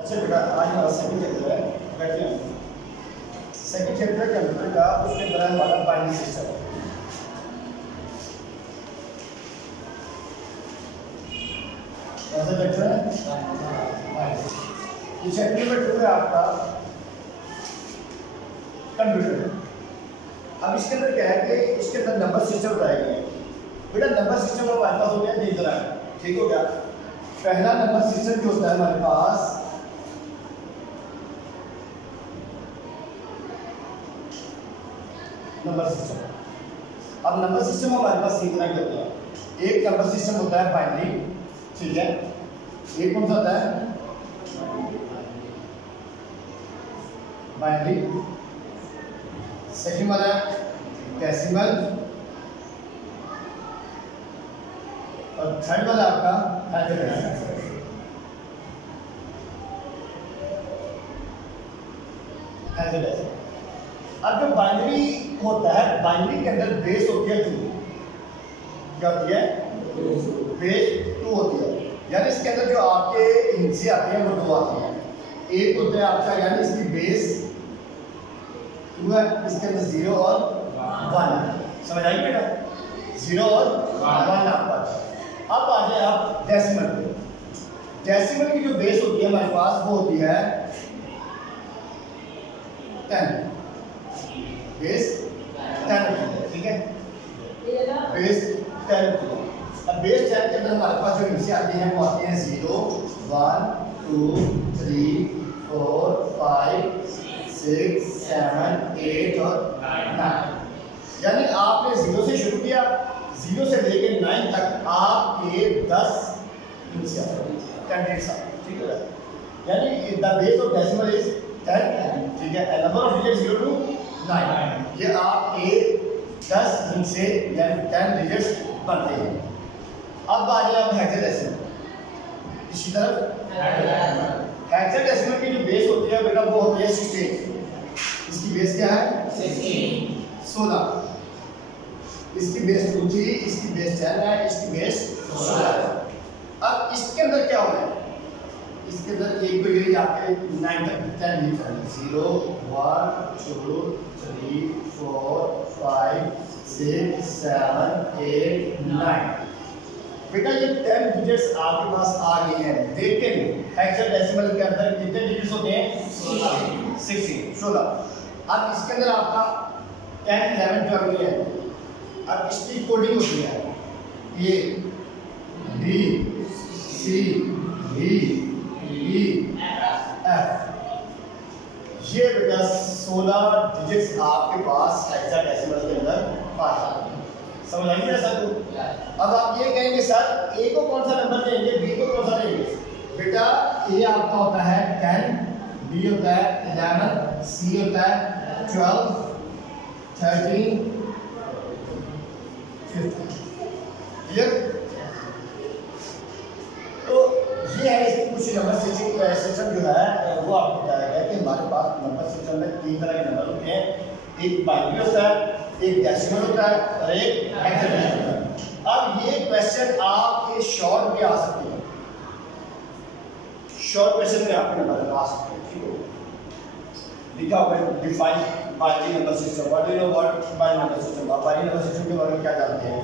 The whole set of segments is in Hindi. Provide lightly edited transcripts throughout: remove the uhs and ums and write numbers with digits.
अच्छा बेटा, आज हमारा सेकंड चैप्टर है, बैठिए। सेकंड चैप्टर के अंदर का उसके अंदर हमारा बाइनरी सिस्टम है। कैसा चैप्टर है? ये चैप्टर नंबर 2 है आपका कंप्यूटर। अब इसके अंदर क्या है कि इसके अंदर नंबर सिस्टम बताए गए हैं। बेटा नंबर सिस्टम हमारे पास हो गया 3 तरह का, ठीक हो गया। पहला नंबर सिस्टम जो होता है हमारे पास नंबर सिस्टम। अब नंबर सिस्टम हमारे पास 3 तरह के होते हैं। एक नंबर सिस्टम होता है बाइनरी, ठीक है। एक कौन सा होता है? बाइनरी। सेकंड वाला डेसिमल और थर्ड वाला आपका हेक्साडेसिमल। अब जो बाइनरी होता है, बाइनरी के अंदर बेस होती है 2। क्या होती है? बेस 2 होती है। यानी इसके अंदर जो आपके हिस्से आते हैं वो 2 आते हैं। एक होता है आपका, यानी इसकी बेस 2 है, इसके अंदर 0 और 1 है। समझ आई बेटा? 0 और 1 आपका। अब आ जाए आप डेसिमल पे। डेसिमल की जो बेस होती है हमारे पास वो होती है 10। बेस 10 होती है, ठीक है। बेस 10 होती है। अब बेस 10 के अंदर हमारे पास जो हिस्से आते हैं वो आते हैं 0, 1, 2, 3, 4, 5, 6, 7, 8 और 9। यानी आपने 0 से शुरू किया, 0 से लेकर 9 तक आपके 10 हिस्से आते हैं, कैंडिडेट्स आते हैं, ठीक है। यानी the base of decimal is 10, ठीक है। नंबर ऑफ डिजिट 0 to 9, ये आपके 10 हिस्से यानी 10 डिजिट्स बनते हैं। अब आ जाए आप हेक्साडेसिमल। इसी तरफ हेक्साडेसिमल की जो बेस होती है बेटा वो होती है 16। इसकी बेस क्या है? 16। इसकी बेस 2 थी, इसकी बेस 10 है, इसकी बेस 16 है। अब इसके अंदर क्या होना है? इसके अंदर एक को ये आपके 9 तक 10 नहीं करना। 0, 1, 2, 3, 4, 5, 6, 7, 8, 9। बेटा ये 10 डिजिट्स आपके पास आ गए हैं, लेकिन हेक्साडेसिमल के अंदर कितने डिजिट्स होते हैं? 16। अब इसके अंदर आपका 10, 11, 12 है। अब इसकी कोडिंग होती है A, B, C, D, E, F। ये बेटा 16 डिजिट्स आपके पास हेक्साडेसिमल के अंदर आ जाते हैं। समझ आई मेरा सर? अब आप ये कहेंगे सर A को कौन सा नंबर देंगे, B को कौन सा देंगे? बेटा A आपका होता है 10, B होता है 11, C होता है 12, 13, 15। क्लियर? तो ये है इसकी कुछ नंबर सिस्टम जो है वो आपको बताया गया कि हमारे पास नंबर सिस्टम में 3 तरह के नंबर होते हैं। एक बाइनरी होता है, एक डेसिमल होता है और एक हेक्साडेसिमल होता है। अब ये क्वेश्चन आपके शॉर्ट में आ सकते हैं, शॉर्ट क्वेश्चन में आपके नंबर आ सकते हैं, ठीक है। लिखा हुआ है define binary number system. What do you know about binary number system? आप बाइनरी नंबर सिस्टम के बारे में क्या जानते हैं?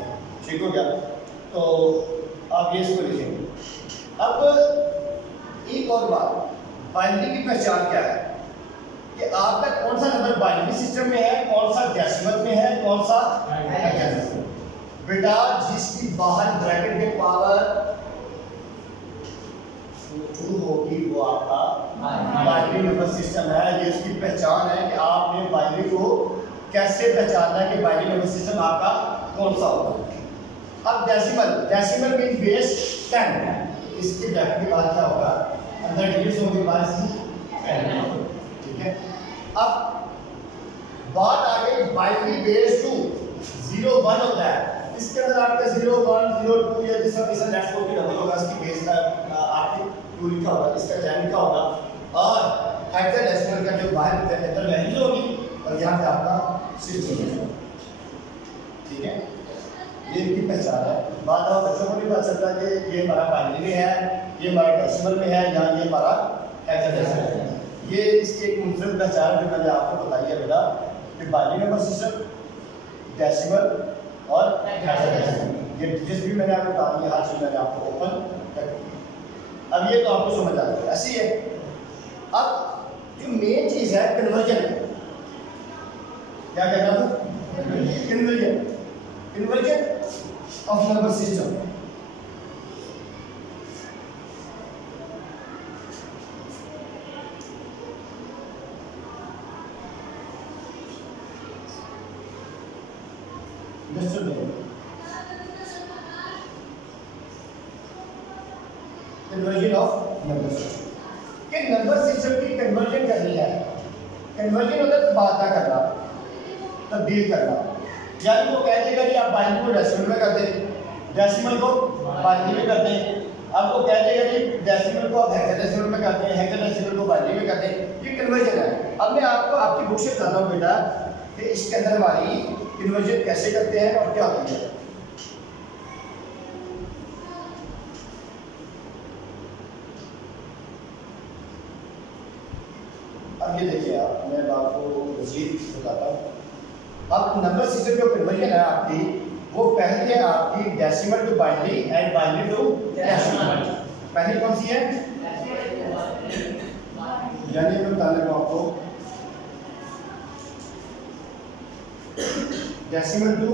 ठीक हो गया? तो आप ये इसको लिखेंगे। अब एक और बात, बाइनरी की पहचान क्या है कि आपका कौन सा नंबर बाइनरी सिस्टम में है, कौन सा डेसिमल में है, कौन सा हेक्साडेसिमल। बेटा जिसकी बाहर ब्रैकेट में पावर 2 होगी वो आपका बाइनरी नंबर सिस्टम है। ये उसकी पहचान है कि आपने बाइनरी को कैसे पहचानना है कि बाइनरी नंबर सिस्टम आपका कौन सा होगा। अब डेसिमल, डेसिमल मीन बेस 10। इसके ब्रैकेट के बाद क्या होगा? अंदर डिजिट्स होंगे, बाद इसकी 10, ठीक है। अब बात आ गई बाइनरी बेस 2, 0, 1 होता है। इसके अंदर आपका 0, 1, 0, 2 या जिस तरह नेक्स्ट कोड की नंबर होगा इसकी बेस का आपकी 2 लिखा होगा, इसका 10 लिखा होगा। और हेक्साडेसिमल का जो बाहर अंदर वैल्यूज होगी और यहाँ पे आपका 16 होगा, ठीक है। ये इनकी पहचान है। बाद में बच्चों को भी पता चलता है कि ये हमारा बाइनरी में है, ये हमारा डेसिमल में है, यहाँ ये हमारा हेक्साडेसिमल। ये इसकी एक मुख्तलिफ पहचान जो मैंने आपको बताई है बेटा कि बाइनरी नंबर सिस्टम, डेसिमल और हेक्साडेसिमल। ये जिस भी मैंने आपको बता दिया हर चीज़ मैंने आपको ओपन कर दी। अब ये तो आपको समझ आ गया ऐसी है। अब जो मेन चीज़ है कन्वर्जन है, क्या कहना था? Conversion, conversion of number system. Conversion of number system कि नंबर सिस्टम की कन्वर्जन करनी है। कन्वर्जन होता है तबादला करना, तब्दील करना। यानी वो कह देगा कि आप बाइनरी को डेसिमल में कर दें, डेसिमल को बाइनरी में कर दें। अब वो कह देगा कि डेसिमल को आप हेक्साडेसिमल में कर दें, हेक्साडेसिमल को बाइनरी में कर दें। ये कन्वर्जन है। अब मैं आपको आपकी बुक से बताता हूँ बेटा कि इसके अंदर हमारी कन्वर्जन कैसे करते हैं और क्या होती है। अब ये देखिए आप, मैं आपको मज़ीद बताता हूँ। अब नंबर सिस्टम जो कन्वर्जन है आपकी, वो पहली है आपकी decimal to binary and binary to decimal. पहली कौन सी है? यानी मैं बता रहा हूँ आपको डेसिमल टू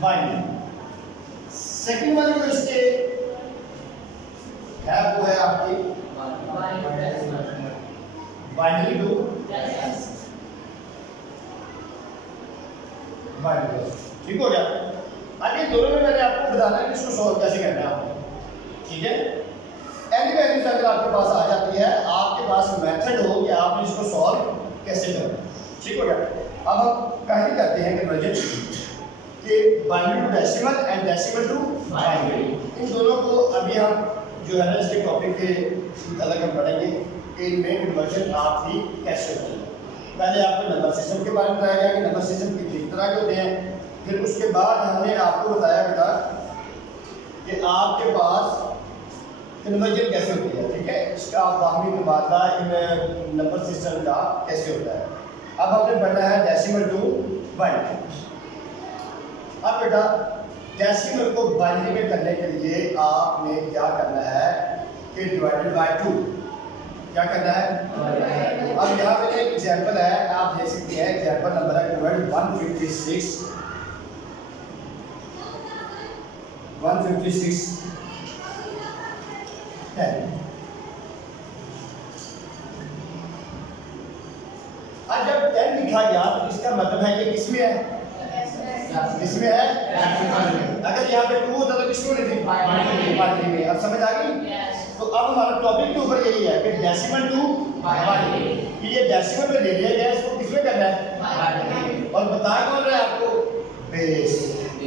बाइनरी। सेकंड वाली जो इसके है वो है आपकी बाइनरी टू बाइनरी। ठीक हो गया। अब ये दोनों में मैंने आपको बताना है कि इसको सॉल्व कैसे करना है आपको। ठीक है, एनी वैल्यूज अगर आपके पास आ जाती है, आपके पास मेथड हो कि आपने इसको सॉल्व कैसे करना। ठीक हो गया। अब हम पहले करते हैं कन्वर्जन कि binary to decimal and decimal to binary. इन दोनों को अभी हम जो है ना इसके टॉपिक के अलग हम पढ़ेंगे कि इनमें कन्वर्जन आपकी कैसे होती है। पहले आपको नंबर सिस्टम के बारे में बताया गया कि नंबर सिस्टम कितनी तरह के होते हैं। फिर उसके बाद हमने आपको बताया बेटा कि आपके पास कन्वर्जन कैसे होती है। ठीक है, इसका बाहमी तबादला इन नंबर सिस्टम का कैसे होता है। अब हमने पढ़ना है डेसिमल टू बाइनरी। अब बेटा डेसिमल को बाइनरी में करने के लिए आपने क्या करना है कि डिवाइडेड बाय 2 क्या करना है। अब यहाँ पे एक एग्जांपल है, आप देख सकते हैं। एग्जांपल नंबर है 156 है। अब जब 10 लिखा गया तो इसका मतलब है ये किसमें है? इसमें है। अगर यहाँ पे 2 होता तो किसमें होती थी? बाइनरी में। अब समझ आ गई? तो अब हमारा टॉपिक के ऊपर यही है कि डेसिमल टू बाइनरी। ये डेसिमल में ले लिया गया, इसको किसमें करना है? और बताया कौन रहा है आपको? बेस।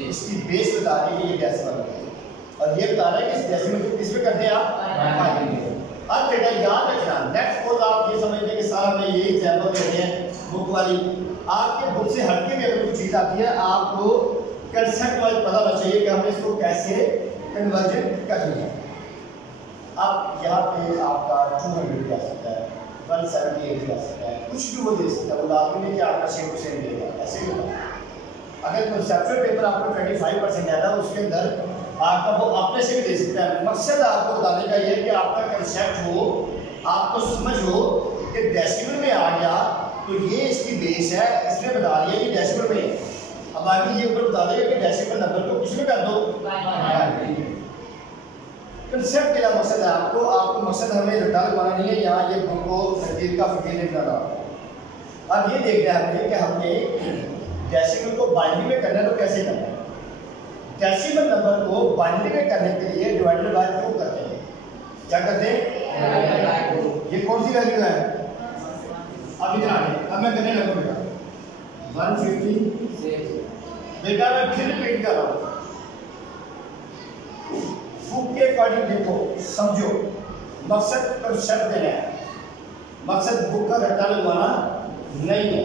इसकी बेस बता रही है ये डेसिमल है, और ये बता रहा है कि इस डेसिमल को किसमें करते हैं आप? बाइनरी में। अब बेटा याद रखना, नेक्स्ट सपोज आप ये समझते कि साहब हमने ये एग्जांपल देते हैं बुक वाली। आपके बुक से हटके भी अगर कोई चीज़ आती है, आपको कंसेप्ट वाइज पता होना चाहिए कि हमने इसको कैसे कन्वर्जन करनी है। अब यहाँ पे आपका 200 भी आ सकता है, 178 भी आ सकता है, कुछ भी वो दे सकता है। वो लाजमी नहीं कि आपका 100% देगा, ऐसे ही होगा। अगर कंसेप्चुअल पेपर आपको 25% आता है, उसके अंदर आपका वो अपने से भी दे सकता है। मकसद आपको बताने का ये है कि आपका कंसेप्ट हो, आपको समझ हो कि डेसिमल में आ गया तो ये इसकी बेस है, इसने बता दिया कि डेसिमल में। अब आगे ये ऊपर बता देगा कि डेसिमल नंबर को किसमें कर दो? कंसेप्ट क्या मकसद है आपको मकसद हमें रट्टा लगाना नहीं है। यहाँ ये हमको फकीर का फकीर नहीं बनाना। अब ये देखना है हमें कि हमने डेसिमल को बाइनरी में करना है तो कैसे करना है। डेसिमल नंबर को बाइनरी में करने के लिए डिवाइडेड बाय 2 करते हैं। क्या करते हैं? ये कौन सी वैल्यू है? अब इधर आगे, अब मैं करने लगा बेटा 150। बेटा मैं फिर रिपीट कर रहा हूँ, बुक के अकॉर्डिंग देखो, समझो। मकसद कंसेप्ट देना है, मकसद बुक का रट्टा लगवाना नहीं है।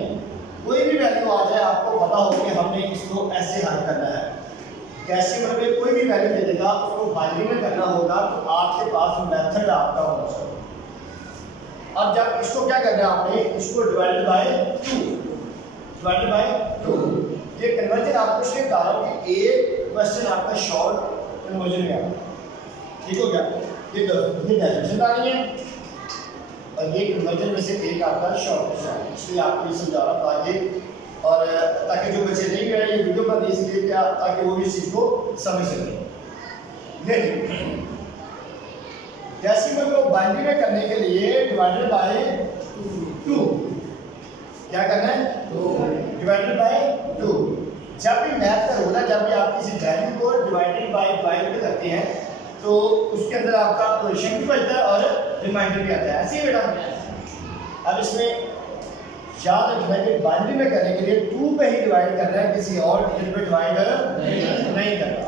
कोई भी वैल्यू आ जाए आपको पता हो कि हमने इसको ऐसे हल करना है। डेसिमल में कोई भी वैल्यू दे देगा, उसको बाइनरी में करना होगा तो आपके पास मेथड आपका होना चाहिए। अब जब इसको क्या करना है आपने, इसको डिवाइडेड बाय 2, डिवाइडेड बाय 2, ये कन्वर्जन आपको इसलिए बता रहा हूँ कि एक क्वेश्चन आपका शॉर्ट कन्वर्जन में आया, ठीक हो गया। ये डेफिनेशन आ रही है और ये कन्वर्जन में से एक आपका शॉर्ट क्वेश्चन है, इसलिए आपको ये समझा रहा था आगे, और ताकि जो बच्चे नहीं गए ये वीडियो पर इसलिए क्या, ताकि वो भी इस चीज को समझ सकें। लेकिन डेसिमल को बाइनरी में करने के लिए डिवाइडेड बाय 2, क्या करना है, 2 डिवाइडेड बाय 2। जब भी मैथ का रूल है, जब भी आप किसी वैल्यू को डिवाइडेड बाय 5 पे करते हैं तो उसके अंदर आपका कोएफिशिएंट भी बचता है और रिमाइंडर भी आता है, ऐसे ही बेटा। अब इसमें याद रखना कि बाइनरी में करने के लिए 2 पे ही डिवाइड करना है, किसी और डिजिट पे डिवाइड नहीं करना।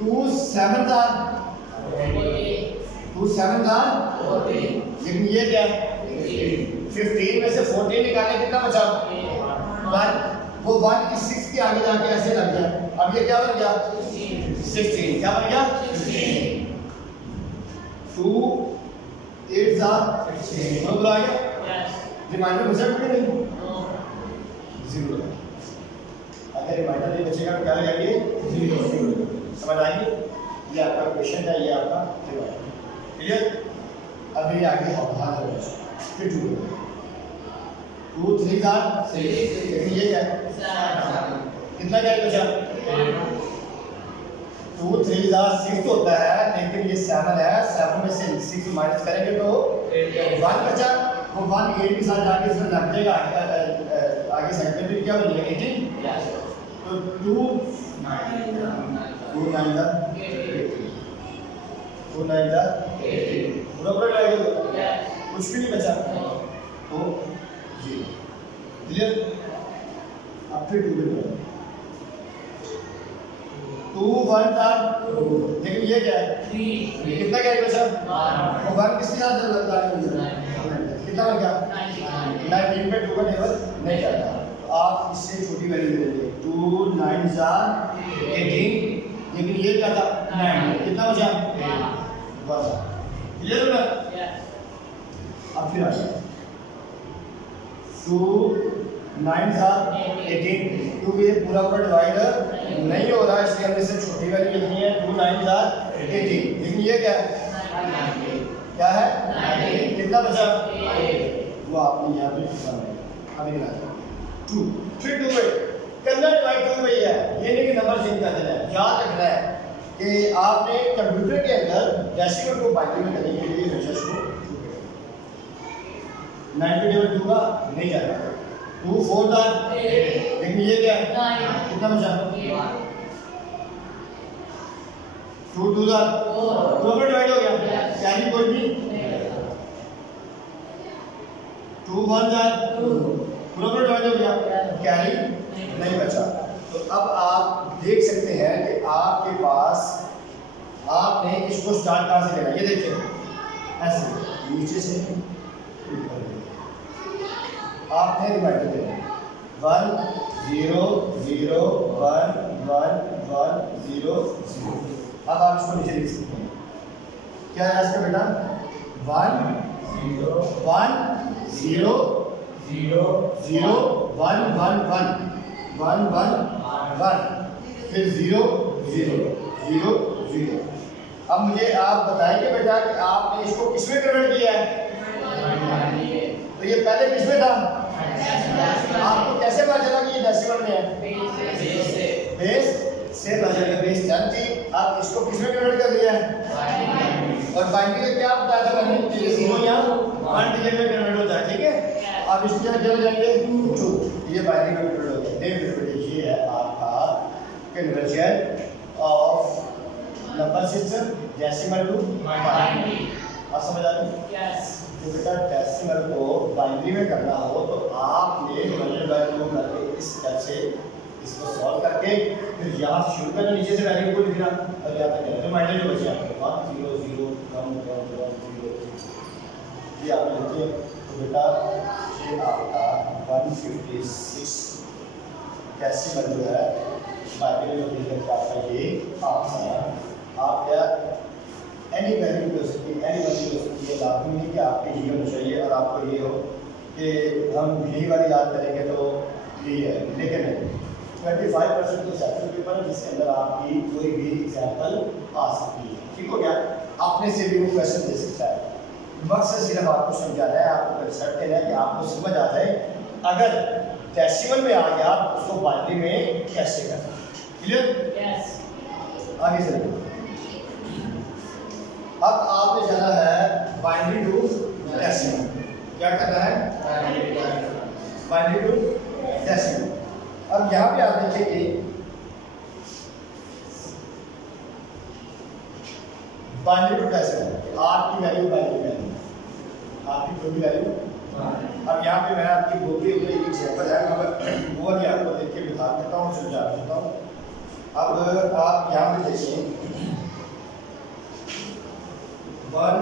2 7 था, 2 7 था, लेकिन ये क्या है, 15 में से 14 निकालने कितना बचा, 1। वो 1 इस 6 के आगे जाके ऐसे लग गया, अब ये क्या बन गया, 16। क्या बन गया, 2 8 था, 16 बुला गया, रिमाइंडर बचा भी नहीं, 0। अगर रिमाइंडर नहीं बचेगा तो क्या लगाएंगे, 0। समझ आएगी, ये आपका क्वेश्चन है, ये आपका रिमाइंडर, क्लियर। अब ये आगे हल है, फिर 2 3 था, लेकिन ये क्या है, कितना क्या बचा, 2 3 6 होता है, लेकिन ये 7 है, 7 में से 6 माइनस करेंगे तो 1 बचा, वो 1 8 के साथ जाके इसमें लग जाएगा, आगे साइड में फिर क्या बनेगा, 18। तो 2 9 था, 2 9 था, पूरा लगेगा, कुछ भी नहीं बचा तो 0, क्लियर। अब फिर 2 1 था, लेकिन ये क्या है, कितना क्या बचा, वो 1 किसके साथ चलता है, कितना बन गया, 19 पे 2 का टेबल नहीं जाता, तो आप इससे छोटी वैल्यू ले लेंगे, 2 9 18, लेकिन ये क्या था, 9, कितना बचा, 1। क्लियर हो गया। अब फिर आ गया 2 9 था 18, क्योंकि ये पूरा डिवाइड नहीं हो रहा, इसलिए हमने इसे छोटी वैल्यू लिखनी है, 2 9 था 18, लेकिन ये क्या है, क्या है, कितना बचा, वो आपने यहाँ पे लिखा है, अभी 2 फिर 2 पे करना, डिवाइड 2 पे है, ये नहीं कि नंबर चेंज कर देना है। याद रखना है कि आपने कंप्यूटर के अंदर डेसिमल को बाइनरी में करने के लिए हमेशा इसको 9 पे टेबल 2 का नहीं जाएगा, 2 4 था, लेकिन ये क्या है, कितना बचा, 2 2 था, पूरा डिवाइड हो गया, कैरी कोई भी, 2 1 था, पूरा डिवाइड हो गया, कैरी नहीं बचा। तो अब आप देख सकते हैं कि आपके पास, आपने इसको स्टार्ट कहाँ से लेना, ये देखिए ऐसे नीचे से आपने रिमाइंडर देना, 1 0 0 1 1 1 0 0। अब आप इसको नीचे लिख सकते हैं, क्या है इसका बेटा, 1 0 1 0 0 0 1 1 1 1 1 1, फिर 0 0 0 0। अब मुझे आप बताएंगे बेटा कि आपने इसको किसमें कन्वर्ट किया है, तो ये पहले किसमें था, आपको कैसे पता चला कि ये डेसिमल में है, बेस से पता चला, बेस 10 थी, आप इसको किसमें कन्वर्ट कर दिया है, और बाइनरी का क्या बताया था मैंने, ये 0 या 1 डिजिट में कन्वर्ट होता है, ठीक है। अब इसको क्या हो जाएंगे 2, ये बाइनरी में कन्वर्ट हो गया। ये है आपका conversion of number system decimal to binary, आप समझ आ रही है। तो बेटा डेसिमल को बाइनरी में करना हो तो आपने डिवाइडेड बाय 2 करके इस तरह से इसको सॉल्व करके फिर यहाँ शुरू करना, नीचे से वैल्यू को लिखना और यहाँ तक रिमाइंडर जो बचे आपके 1 0 0 1 1 1 0, ये आप लिखिए। तो बेटा ये आपका 156 डेसिमल जो है बाइनरी नोटेशन का आपका ये आंसर है। आप या एनी वैल्यू हो सकती है, एनी वैल्यू हो सकती है, लाजमी नहीं कि आपके ये होना चाहिए और आपको ये हो कि हम यही वाली याद करेंगे तो ये है, लेकिन 25% तो सेक्शन पेपर है जिसके अंदर आपकी कोई भी एग्जाम्पल आ सकती है। ठीक हो गया, अपने से भी वो क्वेश्चन दे सकता है। मकसद सिर्फ आपको समझाना है, आपको कंसेप्ट देना है कि आपको समझ आ जाए अगर डेसिमल में आ गया उसको बाइनरी में कैसे करना। क्लियर? यस। आगे चलिए, अब आपने जाना है बाइनरी टू डेसिमल। क्या करना है? Binary to decimal. अब यहाँ पे आप देखेंगे बाइनरी टू डेसिमल, आर की वैल्यू बाइनरी वैल्यू, आपकी कोई भी वैल्यू। अब यहाँ पे मैं आपकी बुक के ऊपर एक एग्जाम्पल है, मैं वो भी आपको देख के बता देता हूँ, समझा देता हूँ। अब आप यहाँ पे देखिए 1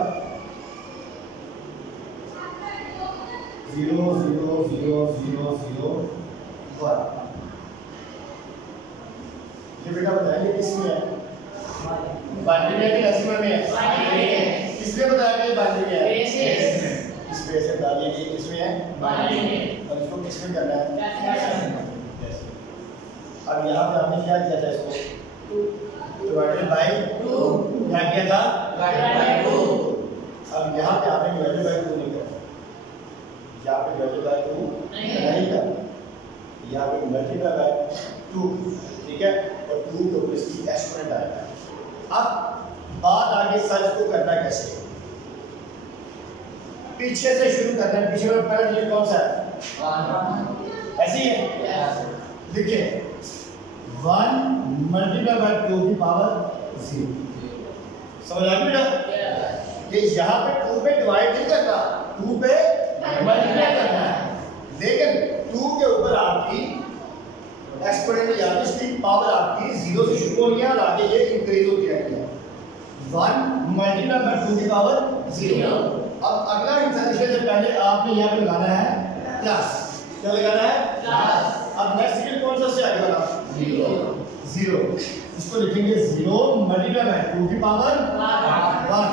0 0 0 0 0 1। ये बेटा बताएंगे किसमें है? बाइनरी में कि डेसिमल में है? बाइनरी में। किसमें बताएंगे? बाइनरी में है। स्पेस है डालिए, ये किसमें है? बाइनरी में। और इसको किसमें करना है? डेसिमल। अब यहाँ पे हमने क्या किया था? इसको डिवाइडेड बाय 2। क्या किया था? Divided by 2। अब यहाँ पे आपने डिवाइडेड बाय 2 नहीं करना, यहाँ पे डिवाइडेड बाय 2 नहीं करना, यहाँ पे मल्टीप्लाई बाय 2। ठीक है, और 2 के ऊपर इसकी एक्सपोनेंट आएगा। अब बात आगे सच को करना कैसे? पीछे से शुरू करना है। पीछे में पहला डिजिट कौन सा है? ऐसे ही है। देखिए 1 मल्टीप्लाई बाय 2 की पावर 0। समझ आ गया बेटा? ये यहाँ पे 2 पे डिवाइड नहीं करना, 2 पे मल्टीप्लाई करना है, लेकिन 2 के ऊपर आपकी एक्सपोनेंट यानी इसकी पावर आपकी 0 से शुरू होनी है और आगे ये इंक्रीज होती रहेगी। 1 मल्टीप्लाई बाय 2 की पावर 0। अब अगला हिस्सा लिखने से पहले आपने यहाँ पे लगाना है प्लस। क्या लगाना है? प्लस। अब नेक्स्ट डिजिट कौन सा से आगे वाला? 0। इसको लिखेंगे 0 मल्टीप्लाई बाय 2 की पावर 1।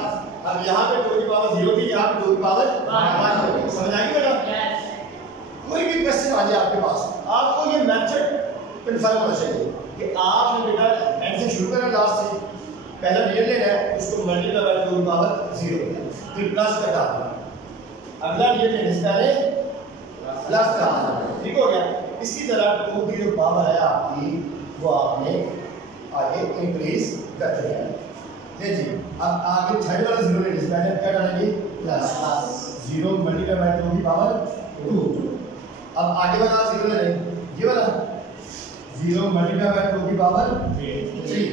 अब यहाँ पे 2 की पावर 0 थी, यहाँ पे 2 की पावर 1। समझ आ गई बेटा? कोई भी क्वेश्चन आ जाए आपके पास, आपको ये मेथड कन्फर्म होना चाहिए कि आपने बेटा एंड से शुरू करना, लास्ट से पहला डिजिट लेना है, उसको मल्टीप्लाई बाय 2 की पावर 0 फिर प्लस का डालना। अगला डिजिट लेने से पहले प्लस का डालना। ठीक हो गया? इसी तरह 2 की जो पावर है आपकी वो आपने आगे इंक्रीज करते हैं। देखिए अब आगे थर्ड वाला 0 लेने से पहले क्या डालेंगे? प्लस। 0 मल्टीप्लाई बाय 2 की पावर 2। अब आगे वाला 0 ले लें, ये वाला 0 मल्टीप्लाई बाय 2 की पावर 3।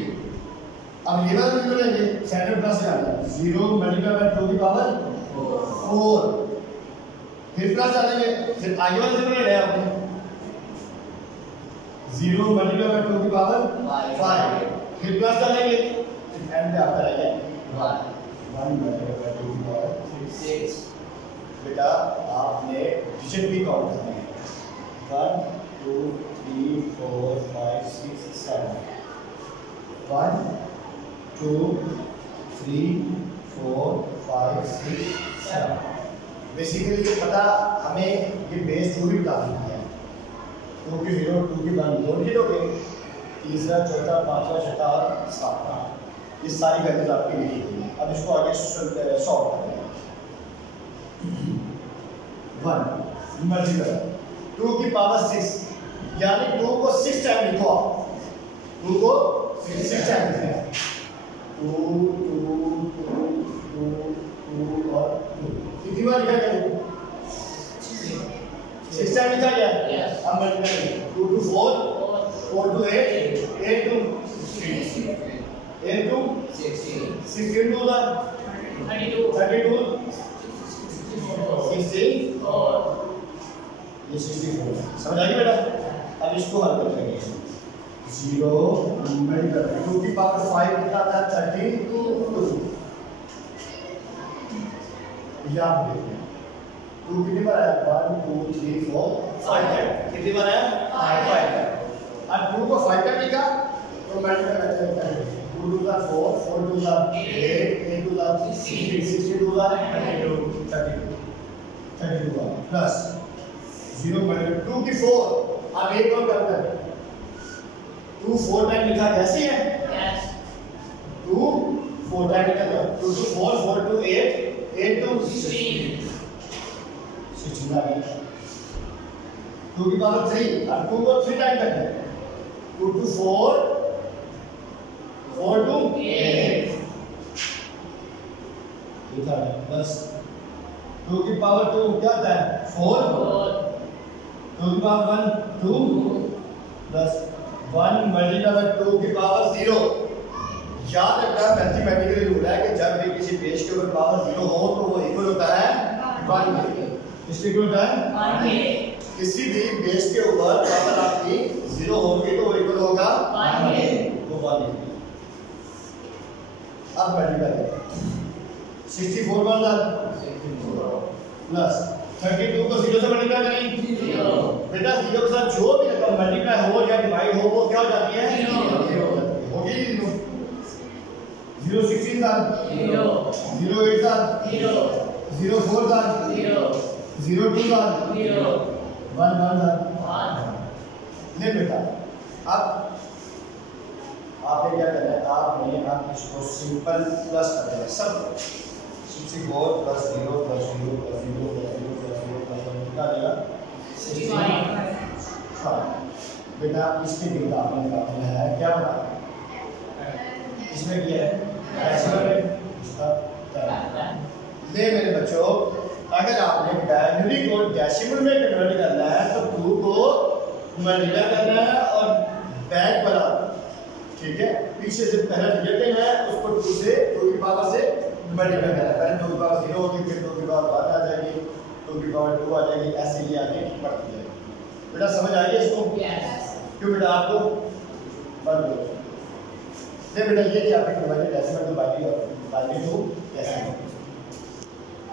अब ये वाला 0 लेंगे, सेंटर प्लस डालेंगे, 0 मल्टीप्लाई बाय 2 की पावर 4। फिर प्लस डालेंगे, फिर आगे वाला 0 ले रहे हैं आपने, 0 मल्टीप्लाई बाय 2 की पावर 5। फिर प्लस डालेंगे, एंड पे आपका रहेगा 1 मल्टीप्लाई बाय 2 की पावर 6। बेटा आपने डिजिट भी काउंट करने हैं, 1 2 3 4 5 6 7। 1 2 3 4 5 6 7। बेसिकली ये पता हमें ये बेस 2 भी बता देती है। 2 की 0 2 की 1 2 डिजिट हो गए, तीसरा चौथा पांचवा छठा और सातवां, ये सारी वैल्यूज आपकी लिखी हुई है। अब इसको आगे सॉल्व करते हैं। 1 मल्टीप्लाई 2 की पावर 6, यानी 2 को 6 टाइम लिखो आप, 2 को 6 टाइम लिखना है। 2 2 2 2 2 और 2 कितनी बार लिखा गया? 6 टाइम लिखा गया। अब multiply 2 to 4 4 to 8 8 to 8 to 16 to 32 32 16 ये 64। समझ आ गई बेटा? अब इसको हल कर लेंगे। 0 मल्टीप्लाई 2 की पावर 5 कितना आता है? 32। याद देखिए 2 कितनी बार आया? 1 2 3 4 5 कितनी बार आया? 5। और 2 को 5 तक लिखा तो मल्टीप्लाई करते हैं 2 2 4 4 2 8 8 2 16 16 2 32 प्लस 0 2 की 4 अब एक और करते हैं 2 4 टाइम लिखा कैसे है यस 2 4 टाइम लिखा 2 2 4 4 2 8 8 2 16 आ गया 2 की पावर 3 अब 2 को 3 टाइम करते हैं 2 2 4 4 2 8 लिखा है बस 2 की पावर 2 क्या होता है 4 2 की पावर 1 2 प्लस 1 मल्टीप्लाई बाय 2 की पावर 0 याद रखना मैथमेटिकली रूल है कि जब भी किसी बेस के ऊपर पावर 0 हो तो वो इक्वल होता है 1 के इसके इक्वल होता है 1 के किसी भी बेस के ऊपर पावर आपकी 0 होगी तो वो इक्वल होगा 1 के वो 1 अब मल्टीप्लाई करें 64 1 प्लस 32 को 0 से मल्टीप्लाई करें 0 बेटा 0 के साथ जो भी रकम मल्टीप्लाई हो या डिवाइड हो वो क्या हो जाती है 0 होगी 0 16 था 0 0 8 था 0 0 4 था 0 0 2 था 0 1 1 था 1 ले बेटा अब आपने क्या करना है आपने आप इसको सिंपल प्लस कर देना सब 64 plus 0 plus 0 plus 0 plus 0 plus 0 plus 1 कितना आ जाएगा 65 बेटा इसके लिए आपने निकालना है क्या बना इसमें किया है डेसिमल में इसका ले मेरे बच्चों अगर आपने बाइनरी को डेसिमल में कन्वर्ट करना है तो 2 को मल्टीप्लाई करना है और बैक वाला ठीक है पीछे से पहला डिजिट है उसको 2 से 2 की पावर से मल्टीप्लाई करना है पहले 2 की पावर 0 होगी फिर 2 की पावर 1 आ जाएगी 2 की पावर 2 आ जाएगी ऐसे ही आगे बढ़ती जाएगी बेटा समझ आ गई इसको क्यों बेटा आपको बंद हो बेटा ये कि आपने कन्वर्ट डेसिमल टू बाइनरी और बाइनरी टू डेसिमल